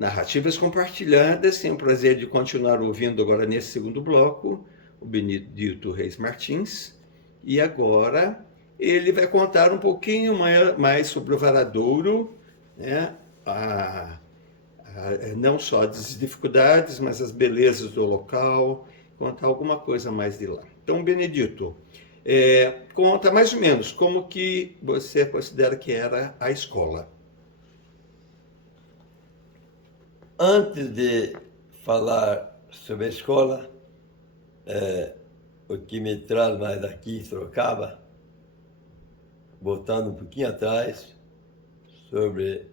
Narrativas Compartilhadas. Tenho o prazer de continuar ouvindo agora nesse segundo bloco o Benedito Reis Martins. E agora ele vai contar um pouquinho mais sobre o Varadouro, né? Não só as dificuldades, mas as belezas do local, contar alguma coisa mais de lá. Então, Benedito, conta mais ou menos como que você considera que era a escola. Antes de falar sobre a escola, o que me traz mais aqui em Sorocaba, voltando um pouquinho atrás sobre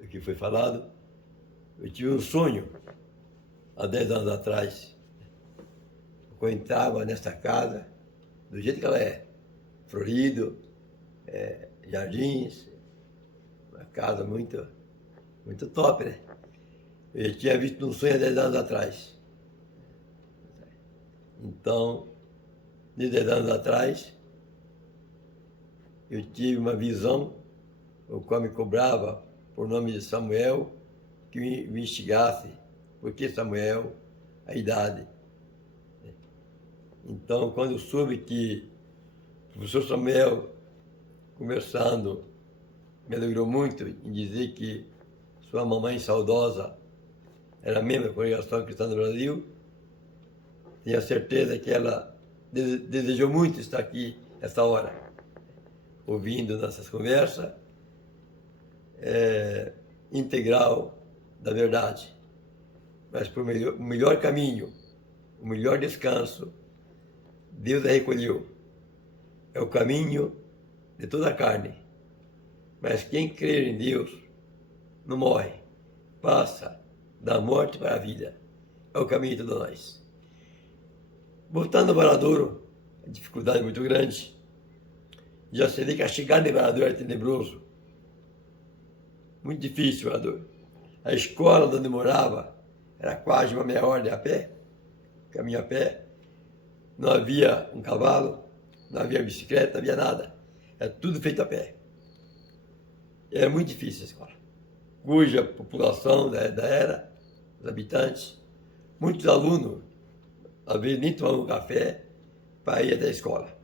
o que foi falado, eu tive um sonho há 10 anos atrás. Eu entrava nessa casa do jeito que ela é, florido, jardins, uma casa muito, muito top, né? Eu tinha visto um sonho há 10 anos atrás. Então, de 10 anos atrás, eu tive uma visão, o qual me cobrava, por nome de Samuel, que me instigasse. Por que Samuel? A idade. Então, quando eu soube que o professor Samuel, conversando, me alegrou muito em dizer que sua mamãe saudosa era membro da Congregação Cristã do Brasil, tinha certeza que ela desejou muito estar aqui essa hora, ouvindo nossas conversas, integral da verdade. Mas por o melhor caminho, o melhor descanso, Deus a recolheu. É o caminho de toda a carne. Mas quem crer em Deus não morre, passa da morte para a vida. É o caminho de todos nós. Voltando ao Varadouro, a dificuldade é muito grande. Já se vê que a chegada em Varadouro é tenebroso. Muito difícil, Varadouro. A escola onde eu morava era quase uma meia hora de a pé, caminho a pé. Não havia um cavalo, não havia bicicleta, não havia nada. Era tudo feito a pé. Era muito difícil a escola. Cuja população da era, os habitantes, muitos alunos, às vezes nem tomavam café para ir até a escola.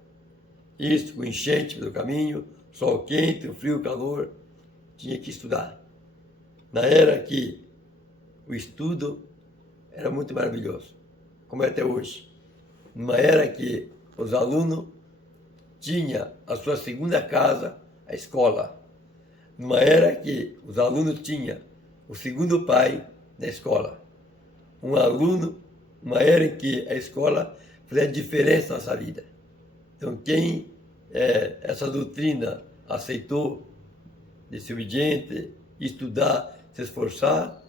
Isso, o enchente do caminho, sol quente, o frio, o calor, tinha que estudar. Na era que o estudo era muito maravilhoso, como é até hoje. Numa era que os alunos tinham a sua segunda casa, a escola. Numa era que os alunos tinham o segundo pai da escola. Um aluno, uma era em que a escola fazia diferença na nossa vida. Então, quem essa doutrina aceitou de ser obediente, estudar, se esforçar,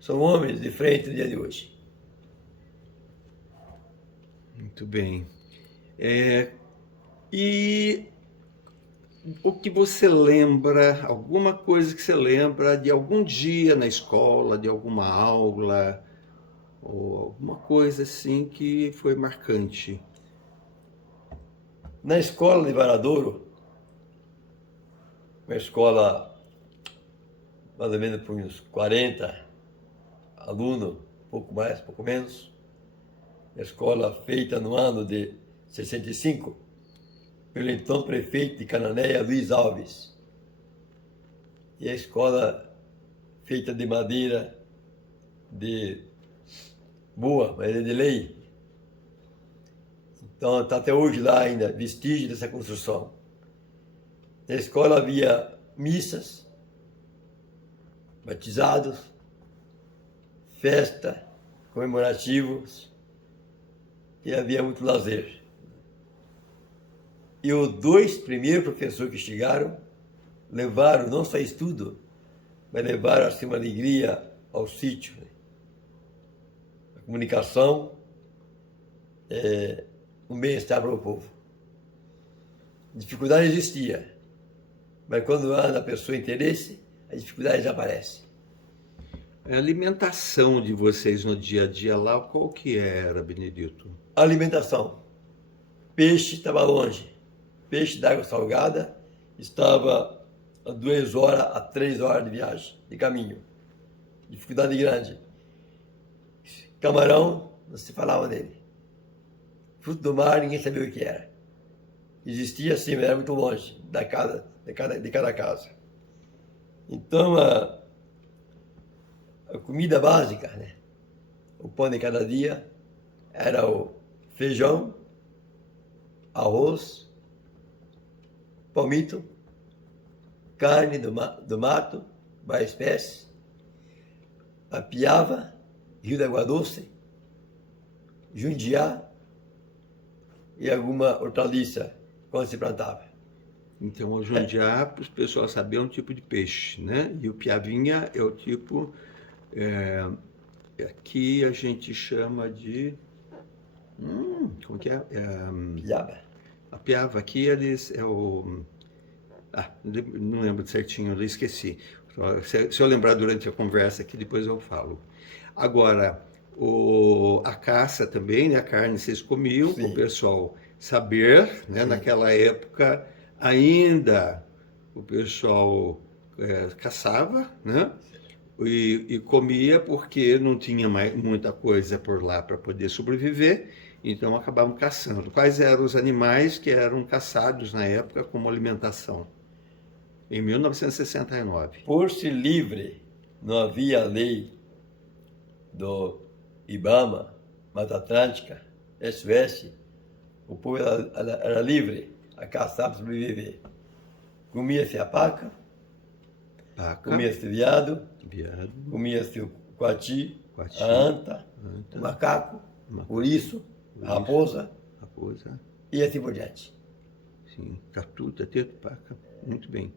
são homens de frente no dia de hoje. Muito bem. E o que você lembra, alguma coisa que você lembra de algum dia na escola, de alguma aula, ou alguma coisa assim que foi marcante? Na escola de Varadouro, uma escola mais ou menos por uns 40 alunos, pouco mais, pouco menos, uma escola feita no ano de 65, pelo então prefeito de Cananéia, Luiz Alves. E a escola feita de madeira de boa, madeira de lei. Então está até hoje lá ainda, vestígio dessa construção. Na escola havia missas, batizados, festa, comemorativos, e havia muito lazer. E os 2 primeiros professores que chegaram levaram não só estudo, mas levaram assim uma alegria ao sítio. A comunicação, um bem-estar para o povo. Dificuldade existia, mas quando há na pessoa interesse, a dificuldade desaparece. A alimentação de vocês no dia a dia lá, qual que era, Benedito? Alimentação. Peixe estava longe. Peixe d'água salgada estava a 2 horas a 3 horas de viagem, de caminho. dificuldade grande. Camarão, não se falava nele. Fruto do mar, ninguém sabia o que era. Existia sim, mas era muito longe de cada casa. Então, a comida básica, né? O pão de cada dia era o feijão, arroz, palmito, carne do mato, várias espécies, a piava, Rio da Água Doce, jundiá e alguma hortaliça quando se plantava. Então, o jundiá, para os pessoal saber, é um tipo de peixe, né? E o piavinha é o tipo, aqui a gente chama de, como que é? Piaba. A piava aqui, eles, é o, não lembro certinho, eu esqueci. Se eu lembrar durante a conversa aqui, depois eu falo. Agora, a caça também, né? A carne vocês comiam, para o pessoal saber, né? Naquela época ainda o pessoal caçava, né? E comia porque não tinha muita coisa por lá para poder sobreviver, então acabavam caçando. Quais eram os animais que eram caçados na época como alimentação? Em 1969. Por ser livre, não havia lei do IBAMA, Mata Atlântica, SOS, o povo era livre a caçar para sobreviver. Comia-se a paca, comia-se viado, comia-se o coati, a anta, o macaco, o ouriço, a raposa e assim por diante. Sim, tatu, teto, paca, muito bem.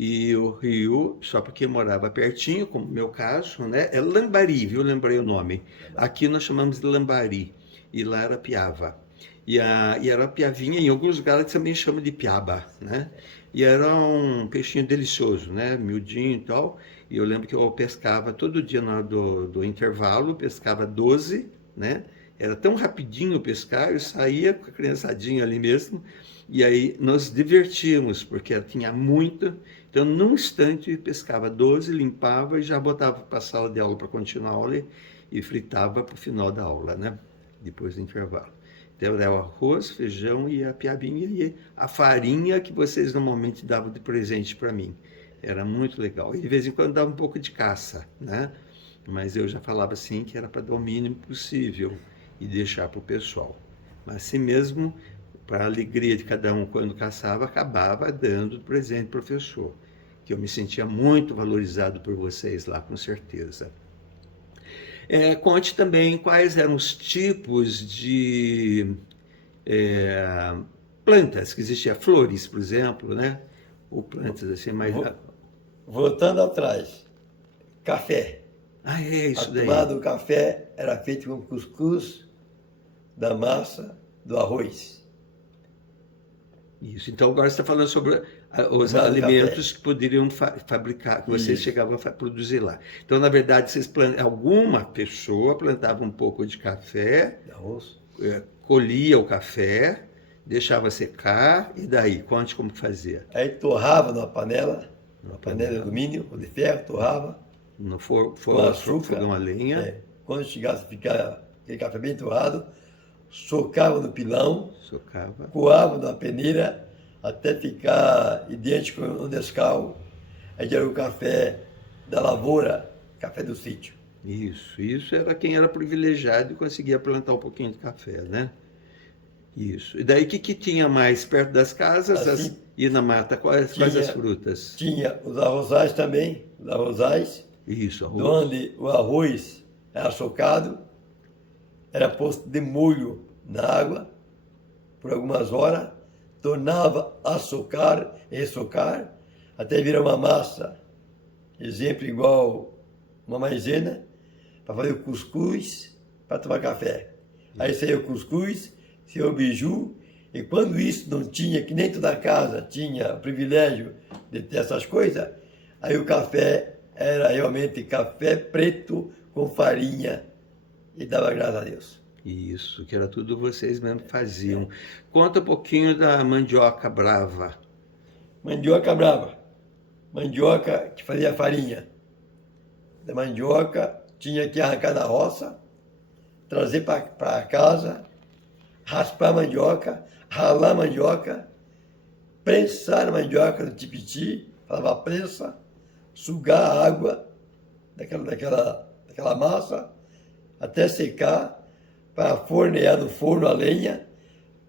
E o rio, só porque morava pertinho, como no meu caso, né? É Lambari, viu? Lembrei o nome. Aqui nós chamamos de Lambari, e lá era piava. E era a piavinha, em alguns lugares também chamam de piaba, né? E era um peixinho delicioso, né? Miudinho e tal. E eu lembro que eu pescava todo dia na hora do intervalo, pescava 12, né? Era tão rapidinho pescar, eu saía com a criançadinha ali mesmo, e aí nós divertíamos, porque tinha muito. Então, num instante, pescava 12, limpava e já botava para a sala de aula para continuar a aula e fritava para o final da aula, né? Depois do intervalo. Então, era o arroz, feijão e a piabinha e a farinha que vocês normalmente davam de presente para mim. Era muito legal. E de vez em quando dava um pouco de caça, né? Mas eu já falava assim que era para dar o mínimo possível e deixar para o pessoal. Mas assim mesmo, para a alegria de cada um quando caçava, acabava dando presente ao professor, que eu me sentia muito valorizado por vocês lá, com certeza. Conte também quais eram os tipos de plantas que existiam, flores, por exemplo, né? Ou plantas assim mais... Voltando atrás, café. É isso daí. A tomada do café era feita com cuscuz da massa do arroz. Isso. Então agora você está falando sobre os alimentos que poderiam fabricar, que vocês chegavam a produzir lá. Então, na verdade, alguma pessoa plantava um pouco de café, colhia o café, deixava secar, e daí? Conte como fazia. Aí torrava numa panela de alumínio ou de ferro, torrava. No fogão a lenha. Quando chegasse a ficar aquele café bem torrado, socava no pilão, coava na peneira até ficar idêntico ao Nescau. Aí era o café da lavoura, café do sítio. Isso era quem era privilegiado e conseguia plantar um pouquinho de café, né? Isso. E daí o que tinha mais perto das casas assim, e na mata? Quais as frutas? Tinha os arrozais também, os arrozais. Isso, arroz. Onde o arroz era socado, era posto de molho na água por algumas horas, tornava a socar e ressocar, até virar uma massa, exemplo igual uma maisena, para fazer o cuscuz, para tomar café. Aí saía o cuscuz, saía o biju, e quando isso não tinha, que nem toda casa tinha o privilégio de ter essas coisas, aí o café era realmente café preto com farinha, e dava graças a Deus. Isso, que era tudo vocês mesmo faziam. Conta um pouquinho da mandioca brava. Mandioca brava. Mandioca que fazia farinha. da mandioca, tinha que arrancar da roça, trazer para casa, raspar a mandioca, ralar a mandioca, prensar a mandioca no tipiti, falava prensa, sugar a água daquela massa até secar, para fornear no forno a lenha,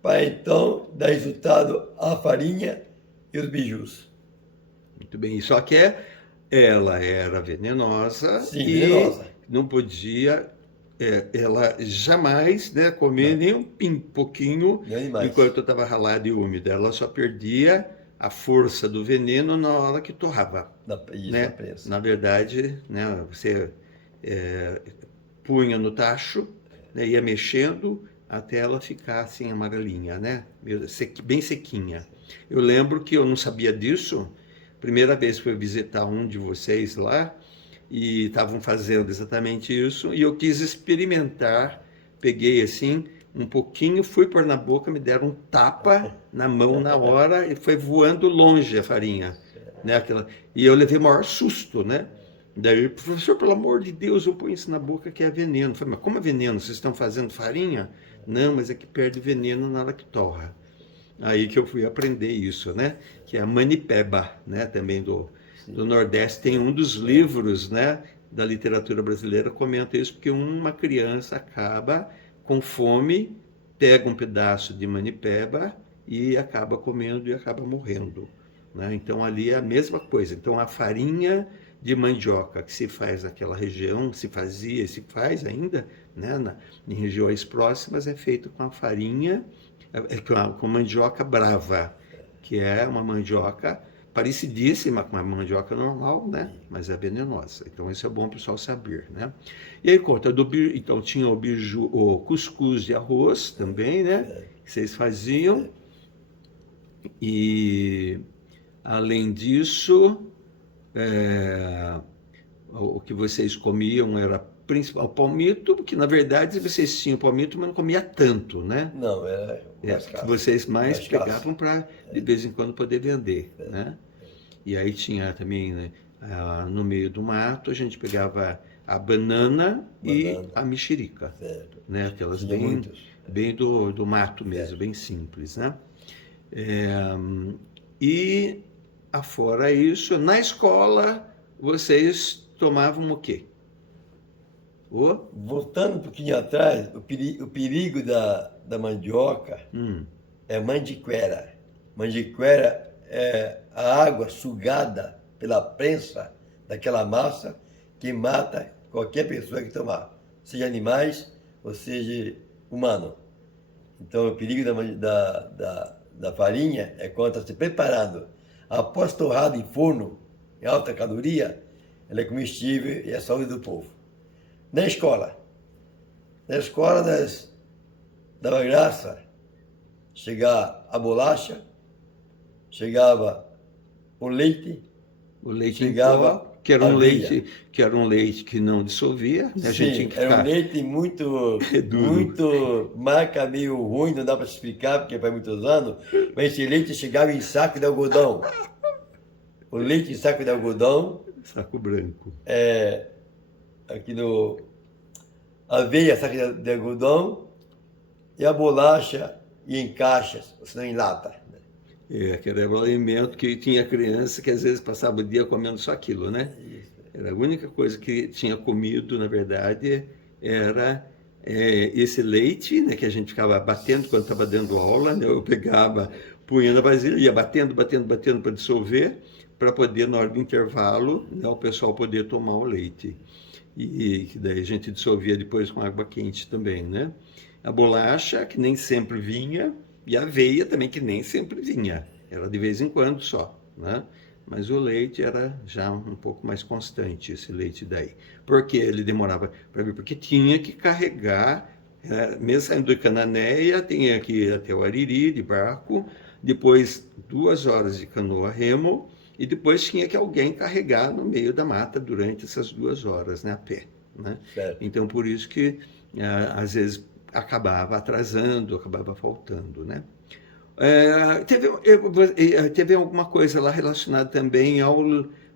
para então dar resultado a farinha e os bijus. Muito bem. Só que ela era venenosa Sim, e venenosa. não podia, ela jamais, né, comer Não. nem um pouquinho Nem mais. enquanto estava ralada e úmida. Ela só perdia a força do veneno na hora que torrava, Isso, né? na prensa. Na verdade, né, você punha no tacho, né, ia mexendo até ela ficar assim amarelinha, né? Bem sequinha. Eu lembro que eu não sabia disso. Primeira vez que fui visitar um de vocês lá e estavam fazendo exatamente isso e eu quis experimentar. Peguei assim um pouquinho, fui pôr na boca, me deram um tapa na mão na hora e foi voando longe a farinha, né? E eu levei o maior susto, né? Daí, professor, pelo amor de Deus, eu ponho isso na boca que é veneno. Eu falei, mas como é veneno? Vocês estão fazendo farinha? Não, mas é que perde veneno na hora que torra. Aí que eu fui aprender isso, né? Que é a manipeba, né? Também do Nordeste. Tem um dos livros, né? Da literatura brasileira comenta isso, porque uma criança acaba com fome, pega um pedaço de manipeba e acaba comendo e acaba morrendo, né? Então ali é a mesma coisa. Então a farinha de mandioca que se faz naquela região, se fazia e se faz ainda, né? Em regiões próximas é feito com a farinha, com mandioca brava, que é uma mandioca parecidíssima com a mandioca normal, né? Mas é venenosa. Então isso é bom o pessoal saber, né? E aí conta então tinha o cuscuz de arroz também, né? Que vocês faziam. E além disso, o que vocês comiam era principal o palmito, porque na verdade vocês tinham palmito, mas não comia tanto, né? Não, era mais Que caro. vocês mais Mais caro. pegavam para de vez em quando poder vender, né? E aí tinha também, né, no meio do mato, a gente pegava a banana e Banana. a mexerica, Certo. né? Aquelas Tinha muitos. bem do mato mesmo, bem simples, né? E afora isso, na escola, vocês tomavam o quê? Voltando um pouquinho atrás, o perigo da mandioca é mandiquera. Mandiquera é a água sugada pela prensa daquela massa que mata qualquer pessoa que tomar, seja animais ou seja humano. Então o perigo da farinha é quando está se preparando. Após torrada em forno, em alta caloria, ela é comestível e é a saúde do povo. Na escola dava graça chegar a bolacha, chegava o leite chegava em pó, que era aveia. um leite que não dissolvia, né? A gente tinha Sim, que era um ficar leite muito, duro. muito marca meio ruim, não dá para explicar porque faz muitos anos, mas esse leite chegava em saco de algodão. O leite em saco de algodão, Saco branco. aqui no aveia, saco de algodão, e a bolacha ia em caixas, ou senão em lata. Que era o alimento que tinha criança que às vezes passava o dia comendo só aquilo, né? Era a única coisa que tinha comido, na verdade, era esse leite, né, que a gente ficava batendo quando estava dando aula, né? Eu pegava, punha na vasilha, ia batendo para dissolver, para poder, na hora do intervalo, né, o pessoal poder tomar o leite. E que daí a gente dissolvia depois com água quente também, né? A bolacha, que nem sempre vinha, e a aveia também, que nem sempre vinha. Era de vez em quando só, né? Mas o leite era já um pouco mais constante, esse leite daí. Por que ele demorava para vir? Porque tinha que carregar, mesmo saindo do Cananéia, tinha que ir até o Ariri de barco, depois 2 horas de canoa remo, e depois tinha que alguém carregar no meio da mata durante essas 2 horas, né, a pé, né? Então, por isso que, às vezes, acabava atrasando, acabava faltando, né? Teve alguma coisa lá relacionada também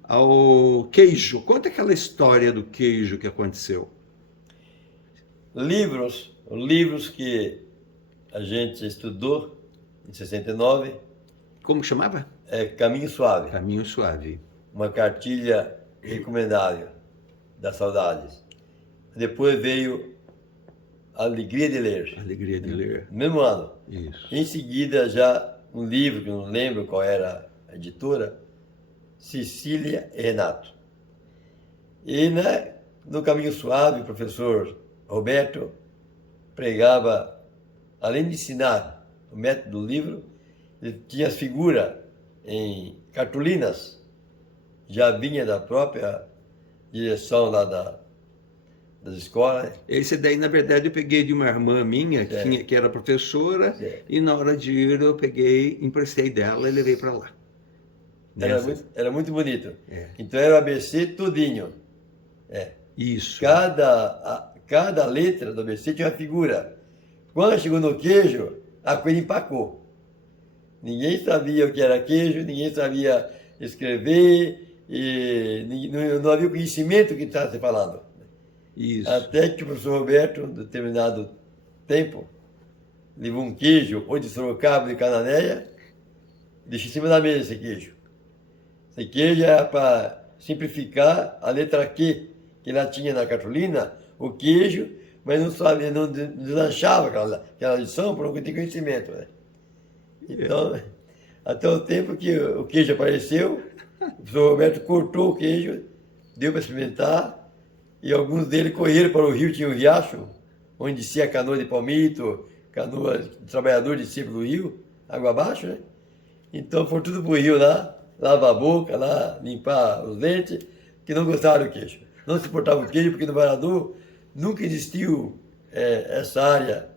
ao queijo. Conta aquela história do queijo que aconteceu. Livros que a gente estudou em 69, Como chamava? é Caminho Suave, Caminho Suave. uma cartilha recomendável das saudades. Depois veio Alegria de Ler, Alegria de Ler. no mesmo ano. Isso. Em seguida, já um livro, que eu não lembro qual era a editora, Cecília e Renato. E no Caminho Suave, o professor Roberto pregava, além de ensinar o método do livro, ele tinha as figuras em cartolinas, já vinha da própria direção lá das escolas. Esse daí, na verdade, eu peguei de uma irmã minha, que era professora, Certo. e na hora de ir eu peguei, emprestei dela e levei para lá. Era muito bonito. É. Então era o ABC tudinho. Isso. Cada letra do ABC tinha uma figura. Quando chegou no queijo, a coisa empacou. Ninguém sabia o que era queijo, ninguém sabia escrever, e não havia o conhecimento que estava se falando. Isso. Até que o professor Roberto, em determinado tempo, levou um queijo, ou de Sorocaba, de Cananéia, e deixou em cima da mesa esse queijo. Esse queijo era para simplificar a letra Q, que ela tinha na cartolina, o queijo, mas não sabia, não deslanchava aquela lição por não ter conhecimento. Né? Então, até o tempo que o queijo apareceu, o professor Roberto cortou o queijo, deu para experimentar, e alguns deles correram para o rio, tinha um riacho, onde descia canoa de palmito, canoa de trabalhador de cima do rio, água abaixo, né? Então foram tudo para o rio lá, lavar a boca, lá, limpar os dentes, que não gostavam do queijo. Não se importava o queijo, porque no Varador nunca existiu essa área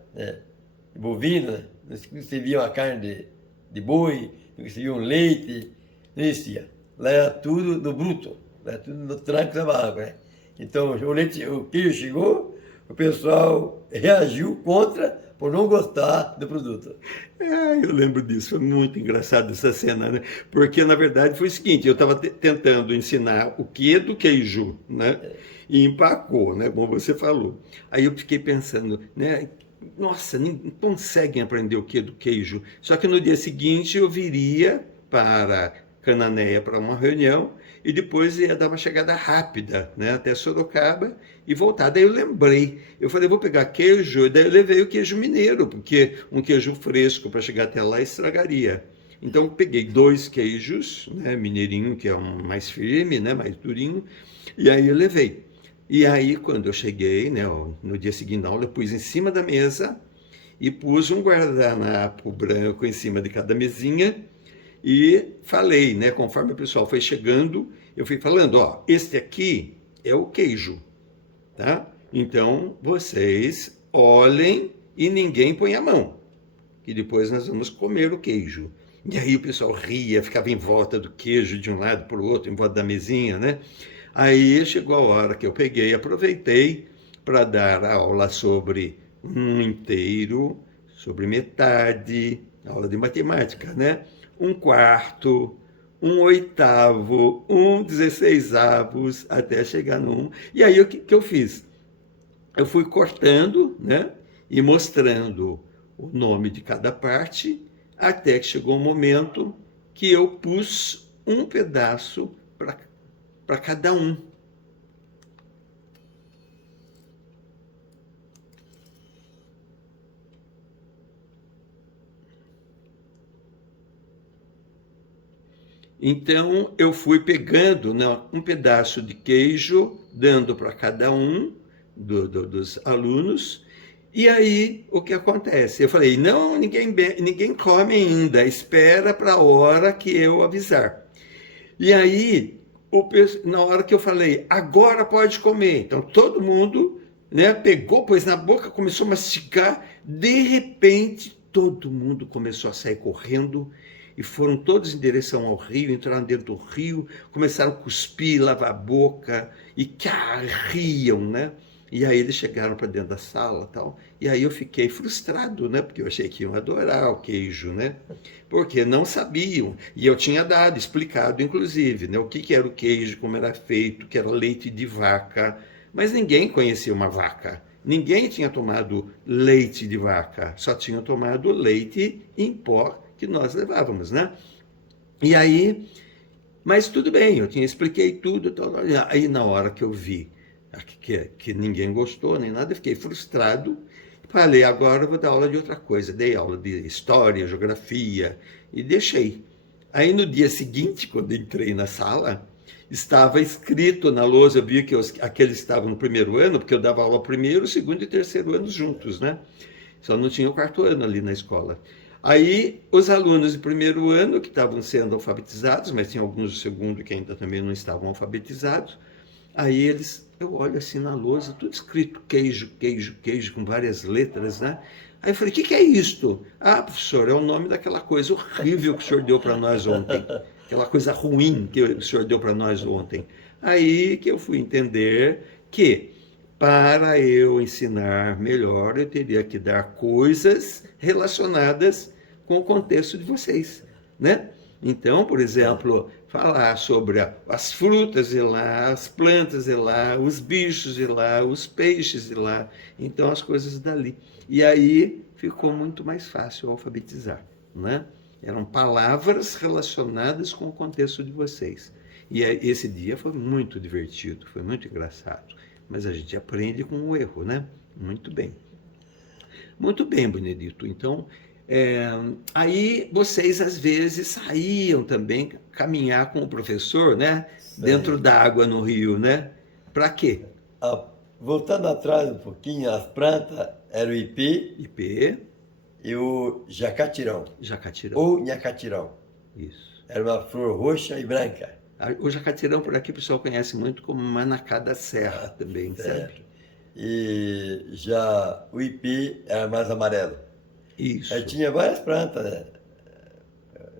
bovina, né? Não se via uma carne de boi, não se via um leite, não existia. Lá era tudo no bruto, lá era tudo no tranco da água. Né? Então o queijo chegou, o pessoal reagiu contra por não gostar do produto. Eu lembro disso, foi muito engraçado essa cena, né? Porque, na verdade, foi o seguinte, eu estava tentando ensinar o que do queijo, né? E empacou, né? Como você falou. Aí eu fiquei pensando, né? Nossa, não conseguem aprender o que do queijo. Só que no dia seguinte eu viria para Cananéia para uma reunião e depois ia dar uma chegada rápida, né, até Sorocaba e voltar. Daí eu lembrei, eu falei, vou pegar queijo, e daí eu levei o queijo mineiro, porque um queijo fresco para chegar até lá estragaria. Então eu peguei 2 queijos, né, mineirinho, que é um mais firme, né, mais durinho, e aí eu levei. E aí quando eu cheguei, né, no dia seguinte na aula, eu pus em cima da mesa e pus um guardanapo branco em cima de cada mesinha, e falei, né, conforme o pessoal foi chegando, eu fui falando, ó, este aqui é o queijo, tá? Então, vocês olhem e ninguém põe a mão, que depois nós vamos comer o queijo. E aí o pessoal ria, ficava em volta do queijo de um lado para o outro, em volta da mesinha, né? Aí chegou a hora que eu peguei, aproveitei para dar aula sobre 1 inteiro, sobre metade, aula de matemática, né? 1/4, 1/8, 1/16, até chegar no 1. E aí o que eu fiz? Eu fui cortando, né, e mostrando o nome de cada parte, até que chegou um momento que eu pus um pedaço para cada um. Então, eu fui pegando, né, um pedaço de queijo, dando para cada um dos alunos, e aí o que acontece? Eu falei, não, ninguém come ainda, espera para a hora que eu avisar. E aí, na hora que eu falei, agora pode comer, então todo mundo, né, pegou, pôs na boca, começou a mastigar, de repente todo mundo começou a sair correndo, e foram todos em direção ao rio, entraram dentro do rio, começaram a cuspir, lavar a boca, e riam, né? E aí eles chegaram para dentro da sala e tal. E aí eu fiquei frustrado, né? Porque eu achei que iam adorar o queijo, né? Porque não sabiam. E eu tinha dado, explicado, inclusive, né? O que era o queijo, como era feito, que era leite de vaca. Mas ninguém conhecia uma vaca. Ninguém tinha tomado leite de vaca. Só tinham tomado leite em pó que nós levávamos, né? E aí, mas tudo bem, eu expliquei tudo. Aí na hora que eu vi que ninguém gostou, nem nada, eu fiquei frustrado. Falei, agora eu vou dar aula de outra coisa. Dei aula de história, geografia e deixei. Aí no dia seguinte, quando entrei na sala, estava escrito na lousa, eu vi que aqueles estavam no primeiro ano, porque eu dava aula primeiro, segundo e terceiro anos juntos, né? Só não tinha o quarto ano ali na escola. Aí, os alunos de primeiro ano, que estavam sendo alfabetizados, mas tinha alguns do segundo que ainda também não estavam alfabetizados, aí eu olho assim na lousa, tudo escrito queijo, queijo, queijo, com várias letras, né? Aí eu falei, o que é isto? Ah, professor, é o nome daquela coisa horrível que o senhor deu para nós ontem. Aquela coisa ruim que o senhor deu para nós ontem. Aí que eu fui entender que para eu ensinar melhor, eu teria que dar coisas relacionadas com o contexto de vocês, né? Então, por exemplo, falar sobre as frutas de lá, as plantas de lá, os bichos de lá, os peixes de lá, então as coisas dali. E aí ficou muito mais fácil alfabetizar, né? Eram palavras relacionadas com o contexto de vocês. E esse dia foi muito divertido, foi muito engraçado. Mas a gente aprende com o erro, né? Muito bem. Muito bem, Benedito. Então, aí vocês às vezes saíam também caminhar com o professor, né? Dentro d'água no rio, né? Para quê? Voltando atrás um pouquinho, as plantas eram o ipê Ipê, e o jacatirão, jacatirão. ou nhacatirão. Isso. Era uma flor roxa e branca. O jacatirão por aqui o pessoal conhece muito como manacá da serra também, Certo. sabe? E já o ipê era mais amarelo. Isso. Aí tinha várias plantas, né?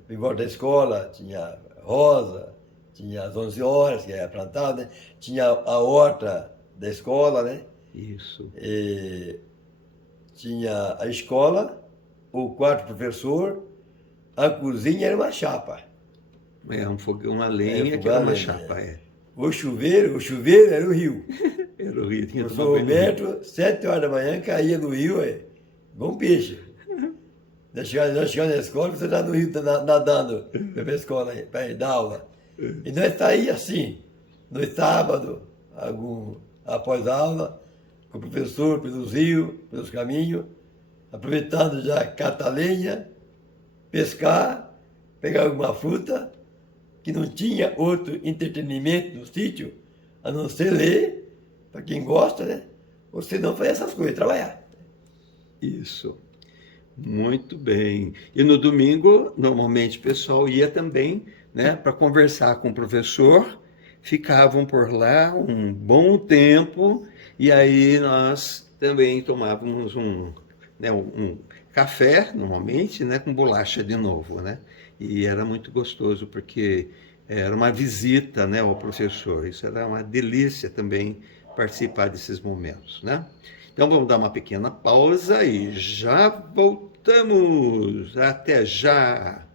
Em volta da escola, tinha rosa, tinha as 11 horas, que era plantado, né? Tinha a horta da escola, né? Isso. E tinha a escola, o quarto professor, a cozinha era uma chapa. É um fogão a lenha que era uma chapa, O chuveiro era o rio. Era o rio, O tinha que tomar professor banho no rio. Roberto, 7 horas da manhã, caía no rio, igual um peixe. Nós chegamos na escola, você está no rio nadando para a escola, para ir dar aula. E nós saíamos assim, no sábado, após a aula, com o professor, pelos rios, pelos caminhos, aproveitando já catar lenha, pescar, pegar alguma fruta, que não tinha outro entretenimento no sítio, a não ser ler, para quem gosta, né? Ou se não fazer essas coisas, trabalhar. Isso. Muito bem. E no domingo, normalmente o pessoal ia também, né, para conversar com o professor, ficavam por lá um bom tempo, e aí nós também tomávamos um café, normalmente, né, com bolacha de novo, né? E era muito gostoso, porque era uma visita, né, ao professor. Isso era uma delícia também participar desses momentos, né? Então vamos dar uma pequena pausa e já voltamos. Até já!